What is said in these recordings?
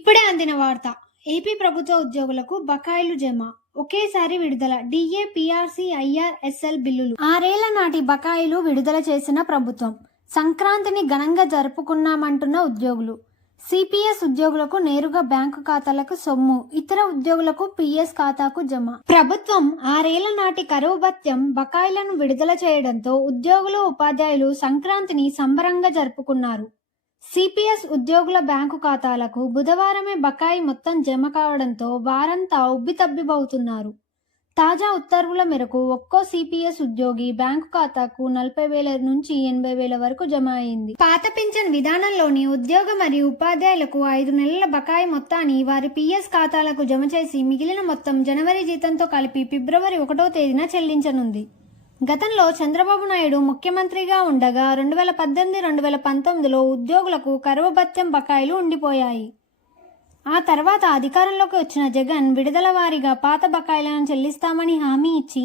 ఇప్పుడే అందిన వార్త. ఏపీ ప్రభుత్వ ఉద్యోగులకు బకాయిలు జమ. ఒకేసారి విడుదల. డిఏ పిఆర్సి ఐఆర్ఎస్ఎల్ బిల్లులు. ఆరేళ్ళ నాటి బకాయిలు విడుదల చేసిన ప్రభుత్వం. సంక్రాంతిని ఘనంగా జరుపుకున్నామంటున్న ఉద్యోగులు. సిపిఎస్ ఉద్యోగులకు నేరుగా బ్యాంకు ఖాతాలకు సొమ్ము. ఇతర ఉద్యోగులకు పిఎస్ ఖాతాకు జమ. ప్రభుత్వం ఆరేళ్ళ నాటి కరువు భత్యం బకాయిలను విడుదల చేయడంతో ఉద్యోగులు ఉపాధ్యాయులు సంక్రాంతిని సంబరంగా జరుపుకున్నారు. సిపిఎస్ ఉద్యోగుల బ్యాంకు ఖాతాలకు బుధవారమే బకాయి మొత్తం జమ కావడంతో వారంతా ఉబ్బితబ్బిబవుతున్నారు తాజా ఉత్తర్వుల మేరకు ఒక్కో సిపిఎస్ ఉద్యోగి బ్యాంకు ఖాతాకు నలభై వేల నుంచి ఎనభై వేల వరకు జమ అయింది. పాత పింఛన్ విధానంలోని ఉద్యోగ మరియు ఉపాధ్యాయులకు ఐదు నెలల బకాయి మొత్తాన్ని వారి పిఎస్ ఖాతాలకు జమ చేసి మిగిలిన మొత్తం జనవరి జీతంతో కలిపి ఫిబ్రవరి ఒకటో తేదీన చెల్లించనుంది. గతంలో చంద్రబాబు నాయుడు ముఖ్యమంత్రిగా ఉండగా రెండు వేల పద్దెనిమిది రెండు వేల పంతొమ్మిదిలో ఉద్యోగులకు కరువు భత్యం బకాయిలు ఉండిపోయాయి. ఆ తర్వాత అధికారంలోకి వచ్చిన జగన్ విడుదల వారీగా పాత బకాయిలను చెల్లిస్తామని హామీ ఇచ్చి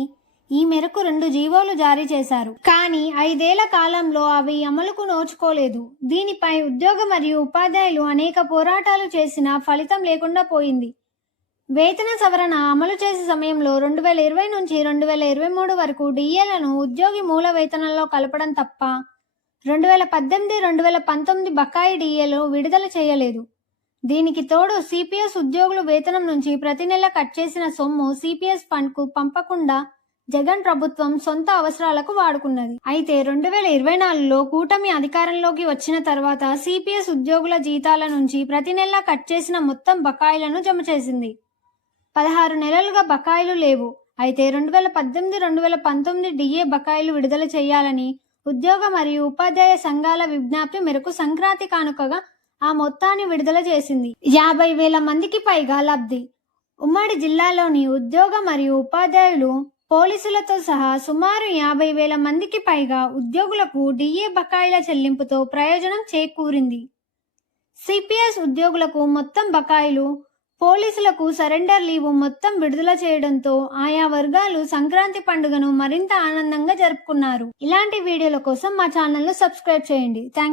ఈ మేరకు రెండు జీవోలు జారీ చేశారు. కానీ ఐదేళ్ళ కాలంలో అవి అమలుకు నోచుకోలేదు. దీనిపై ఉద్యోగ మరియు ఉపాధ్యాయులు అనేక పోరాటాలు చేసినా ఫలితం లేకుండా పోయింది. వేతన సవరణ అమలు చేసే సమయంలో రెండు వేల ఇరవై నుంచి రెండు వేల ఇరవై మూడు వరకు డిఏలను ఉద్యోగి మూల వేతనంలో కలపడం తప్ప రెండు వేల పద్దెనిమిది రెండు వేల పంతొమ్మిది బకాయి డిఏలు విడుదల చేయలేదు. దీనికి తోడు సిపిఎస్ ఉద్యోగుల వేతనం నుంచి ప్రతి నెల కట్ చేసిన సొమ్ము సిపిఎస్ ఫండ్కు పంపకుండా జగన్ ప్రభుత్వం సొంత అవసరాలకు వాడుకున్నది. అయితే రెండు వేల ఇరవై నాలుగులో కూటమి అధికారంలోకి వచ్చిన తర్వాత సిపిఎస్ ఉద్యోగుల జీతాల నుంచి ప్రతి నెల కట్ చేసిన మొత్తం బకాయిలను జమ చేసింది. పదహారు నెలలుగా బకాయిలు లేవు. అయితే రెండు వేల పద్దెనిమిది రెండు వేల పంతొమ్మిది డిఏ బకాయిలు విడుదల చేయాలని ఉద్యోగ మరియు ఉపాధ్యాయ సంఘాల విజ్ఞప్తి మేరకు సంక్రాంతి కానుకగా ఆ మొత్తాన్ని విడుదల చేసింది. యాభై వేల మందికి పైగా లబ్ధి. ఉమ్మడి జిల్లాలోని ఉద్యోగ మరియు ఉపాధ్యాయులు పోలీసులతో సహా సుమారు యాభై వేల మందికి పైగా ఉద్యోగులకు డిఏ బకాయిల చెల్లింపుతో ప్రయోజనం చేకూరింది. సిపిఎస్ ఉద్యోగులకు మొత్తం బకాయిలు పోలీసులకు సరెండర్ లీవు మొత్తం విడుదల చేయడంతో ఆయా వర్గాలు సంక్రాంతి పండుగను మరింత ఆనందంగా జరుపుకున్నారు. ఇలాంటి వీడియోల కోసం మా ఛానల్ను సబ్స్క్రైబ్ చేయండి. థ్యాంక్